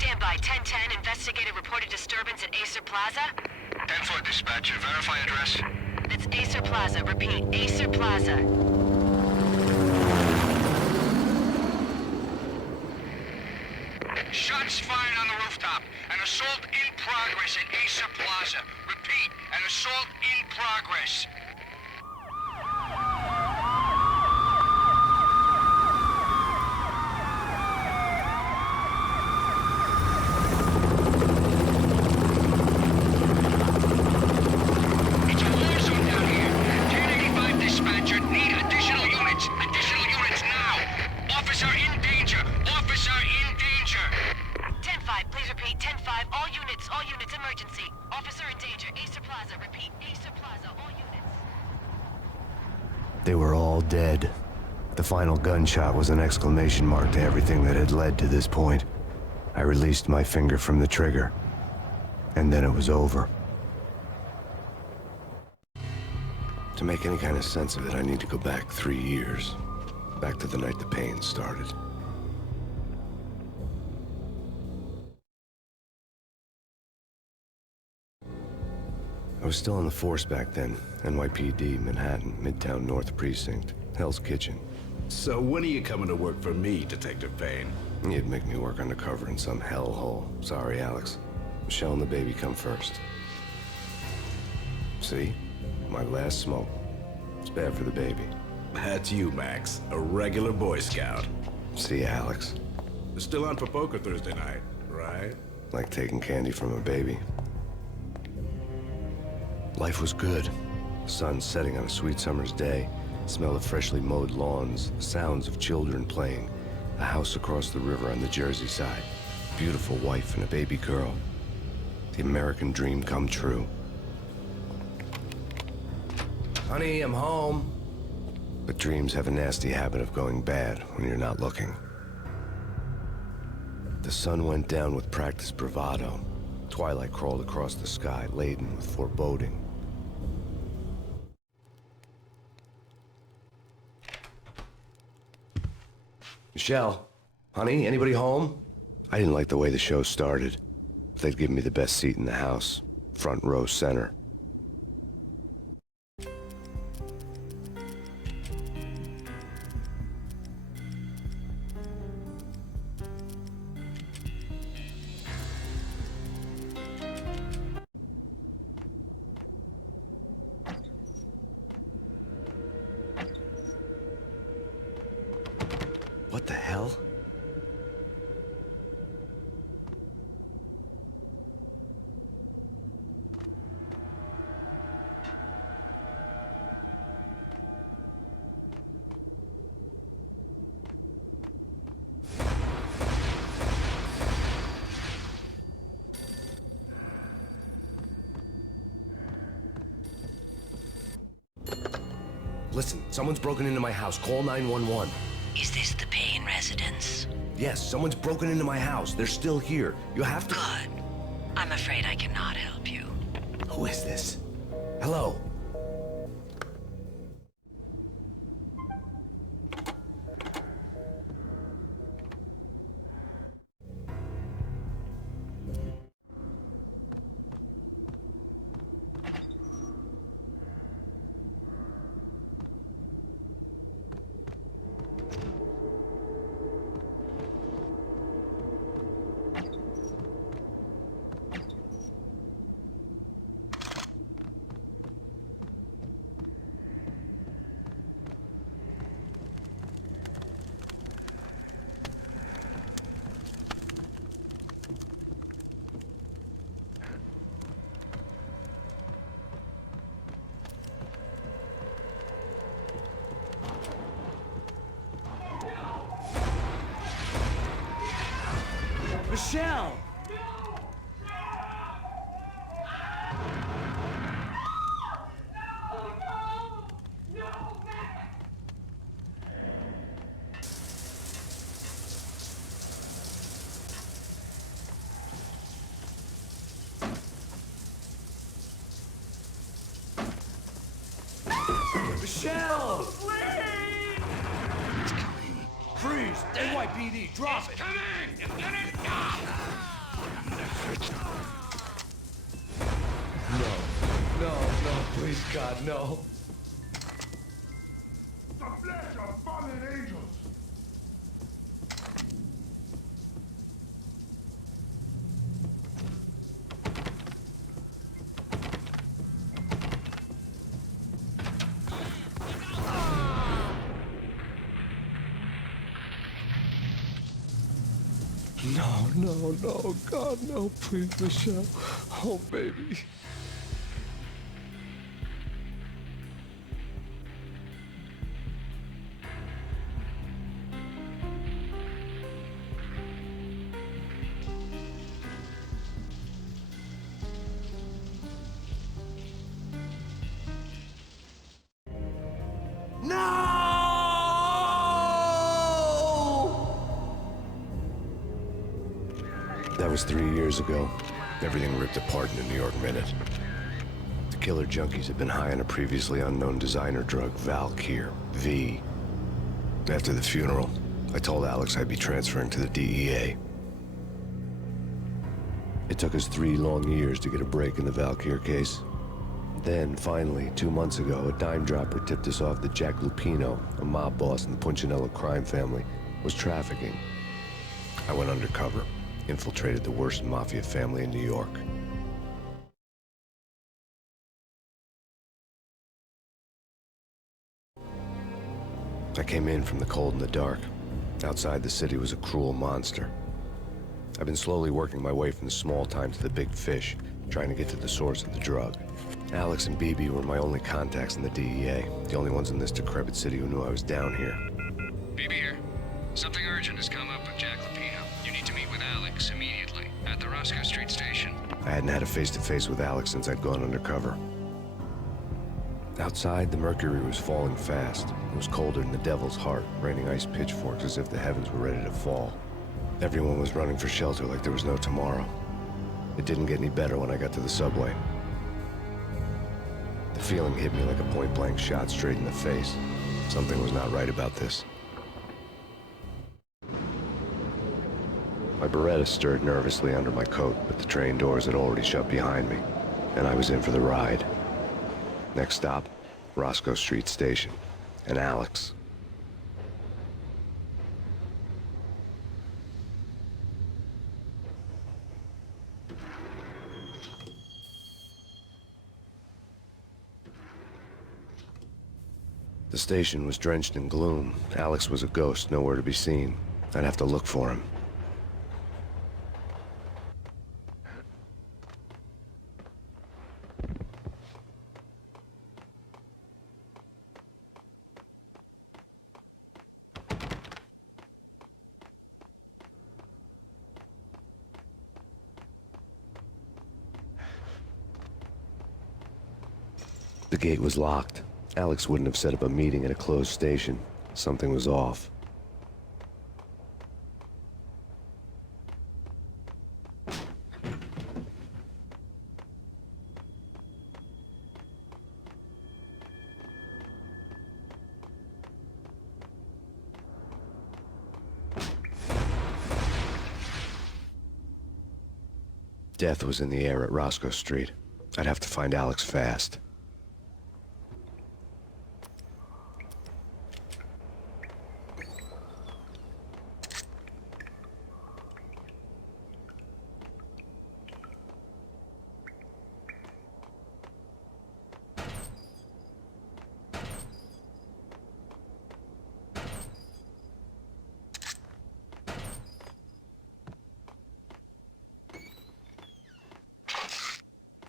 Stand by. 1010, investigated reported disturbance at Acer Plaza. 10-4 dispatcher, verify address. That's Acer Plaza. Repeat, Acer Plaza. Shots fired on the rooftop. An assault in progress at Acer Plaza. Repeat, an assault in progress. It's a war zone down here. 1085 dispatcher, need additional units. Additional units now. Officer in danger. Officer in danger. 10-5, please repeat. 10-5, all units, emergency. Officer in danger. Acer Plaza. Repeat, Acer Plaza, all units. They were all dead. The final gunshot was an exclamation mark to everything that had led to this point. I released my finger from the trigger, and then it was over. To make any kind of sense of it, I need to go back 3 years. Back to the night the Payne started. I was still on the force back then. NYPD, Manhattan, Midtown North Precinct, Hell's Kitchen. So when are you coming to work for me, Detective Payne? You'd make me work undercover in some hellhole. Sorry, Alex. Michelle and the baby come first. See? My last smoke. It's bad for the baby. That's you, Max. A regular Boy Scout. See, Alex. Still on for poker Thursday night, right? Like taking candy from a baby. Life was good. The sun setting on a sweet summer's day. Smell of freshly mowed lawns. The sounds of children playing. A house across the river on the Jersey side. Beautiful wife and a baby girl. The American dream come true. Honey, I'm home. But dreams have a nasty habit of going bad when you're not looking. The sun went down with practiced bravado. Twilight crawled across the sky, laden with foreboding. Michelle, honey, anybody home? I didn't like the way the show started. They'd give me the best seat in the house, front row center. What the hell? Listen, someone's broken into my house. Call 911. Is this the Payne residence? Yes, someone's broken into my house. They're still here. You have to... Good. I'm afraid I cannot help you. Who is this? Hello? Michelle! Michelle! It's coming. Freeze! NYPD, drop it! Coming! You get it? Ah! No, please, God, no. The flesh of fallen angels! No, God, no, please, Michelle. Oh, baby. That was 3 years ago. Everything ripped apart in a New York minute. The killer junkies had been high on a previously unknown designer drug, Valkyr, V. After the funeral, I told Alex I'd be transferring to the DEA. It took us 3 long years to get a break in the Valkyr case. Then, finally, 2 months ago, a dime dropper tipped us off that Jack Lupino, a mob boss in the Punchinello crime family, was trafficking. I went undercover, infiltrated the worst mafia family in New York. I came in from the cold and the dark. Outside, the city was a cruel monster. I've been slowly working my way from the small time to the big fish, trying to get to the source of the drug. Alex and BB were my only contacts in the DEA, the only ones in this decrepit city who knew I was down here. BB here. Something urgent has come up with Jack Lupino. You need to meet with Alex immediately at the Roscoe Street station. I hadn't had a face-to-face with Alex since I'd gone undercover. Outside, the mercury was falling fast. It was colder than the devil's heart, raining ice pitchforks as if the heavens were ready to fall. Everyone was running for shelter like there was no tomorrow. It didn't get any better when I got to the subway. The feeling hit me like a point-blank shot straight in the face. Something was not right about this. My Beretta stirred nervously under my coat, but the train doors had already shut behind me, and I was in for the ride. Next stop, Roscoe Street Station, and Alex. The station was drenched in gloom. Alex was a ghost, nowhere to be seen. I'd have to look for him. The gate was locked. Alex wouldn't have set up a meeting at a closed station. Something was off. Death was in the air at Roscoe Street. I'd have to find Alex fast.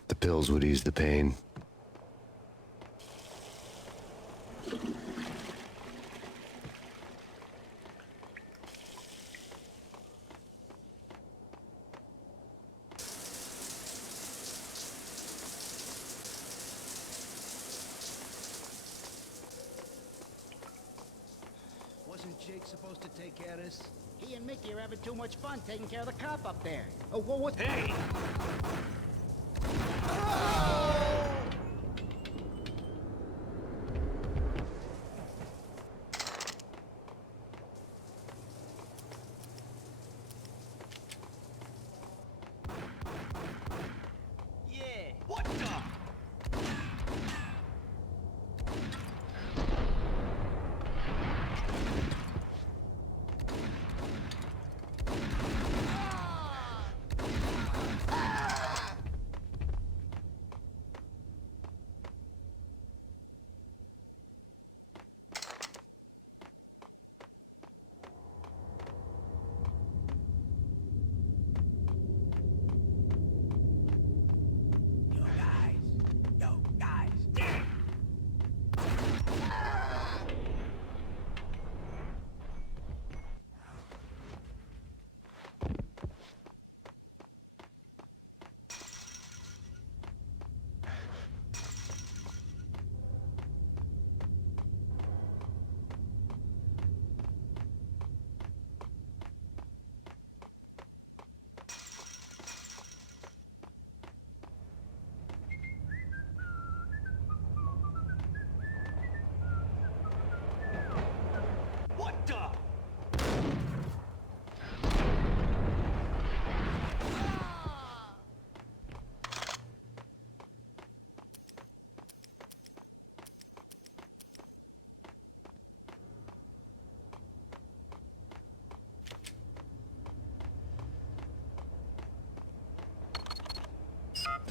The pills would ease the pain. Wasn't Jake supposed to take care of this? He and Mickey are having too much fun taking care of the cop up there. Oh, what? Hey!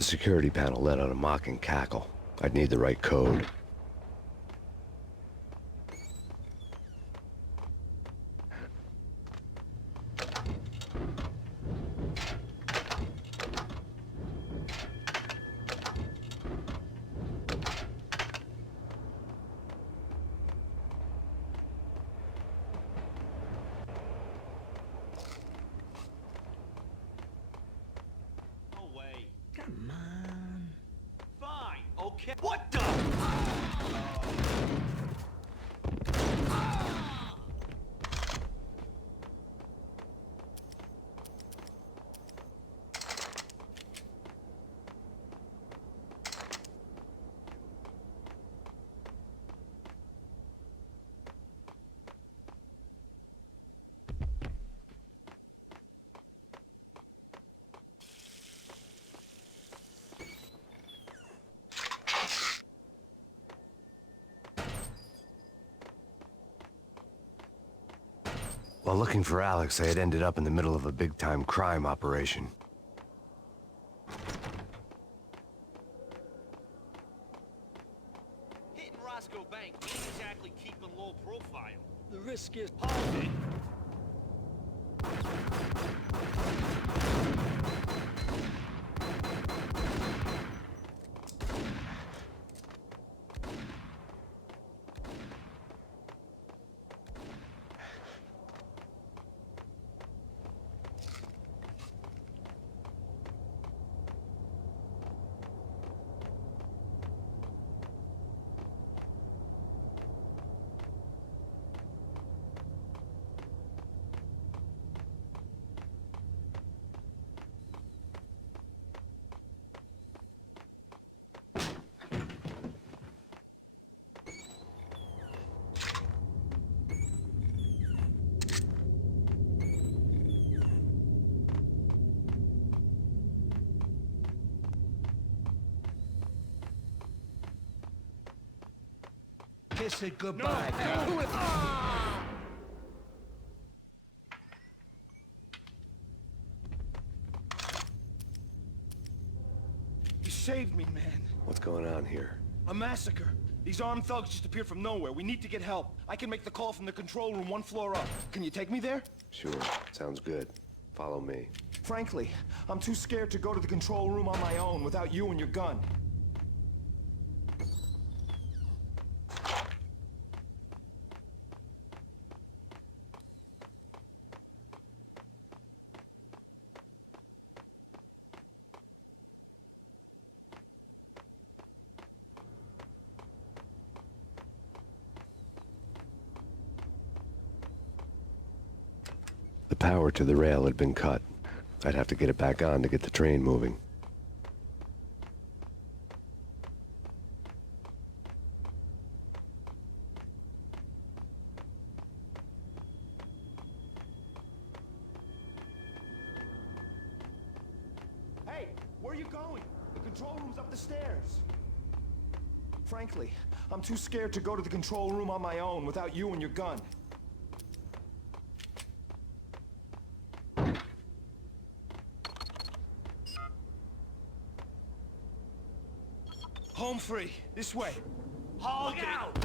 The security panel let out a mocking cackle. I'd need the right code. No way. Come on. Fine, okay. What the? While looking for Alex, I had ended up in the middle of a big-time crime operation. Hitting Roscoe Bank ain't exactly keeping low profile. The risk is... Hold it. Kiss it goodbye. You saved me, man. What's going on here? A massacre. These armed thugs just appeared from nowhere. We need to get help. I can make the call from the control room 1 floor up. Can you take me there? Sure, sounds good. Follow me. Frankly, I'm too scared to go to the control room on my own without you and your gun. The power to the rail had been cut. I'd have to get it back on to get the train moving. Hey, where are you going? The control room's up the stairs. Frankly, I'm too scared to go to the control room on my own without you and your gun. Home free. This way. Hold out!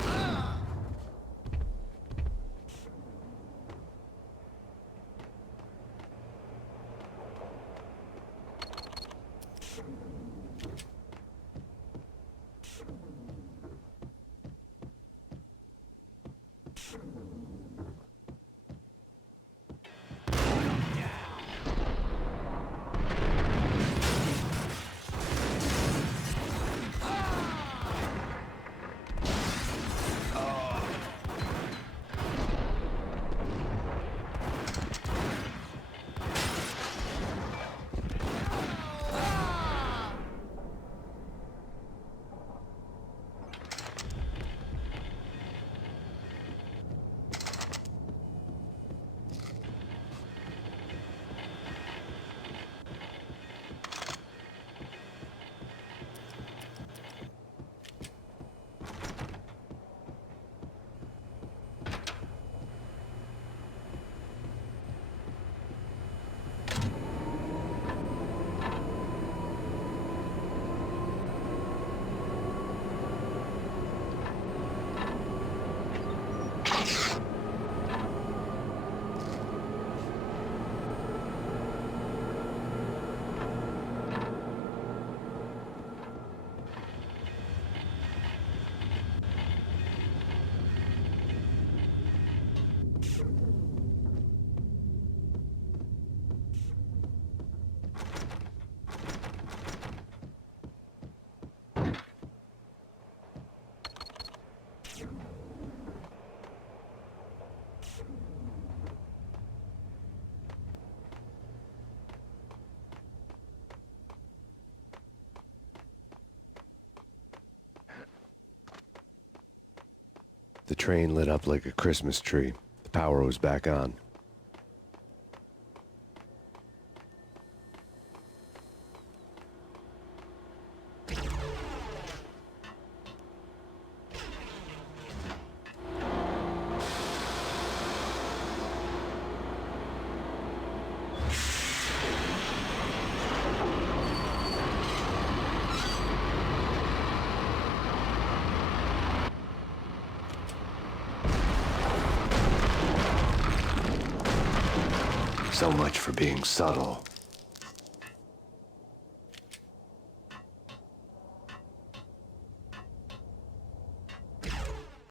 The train lit up like a Christmas tree. The power was back on. So much for being subtle.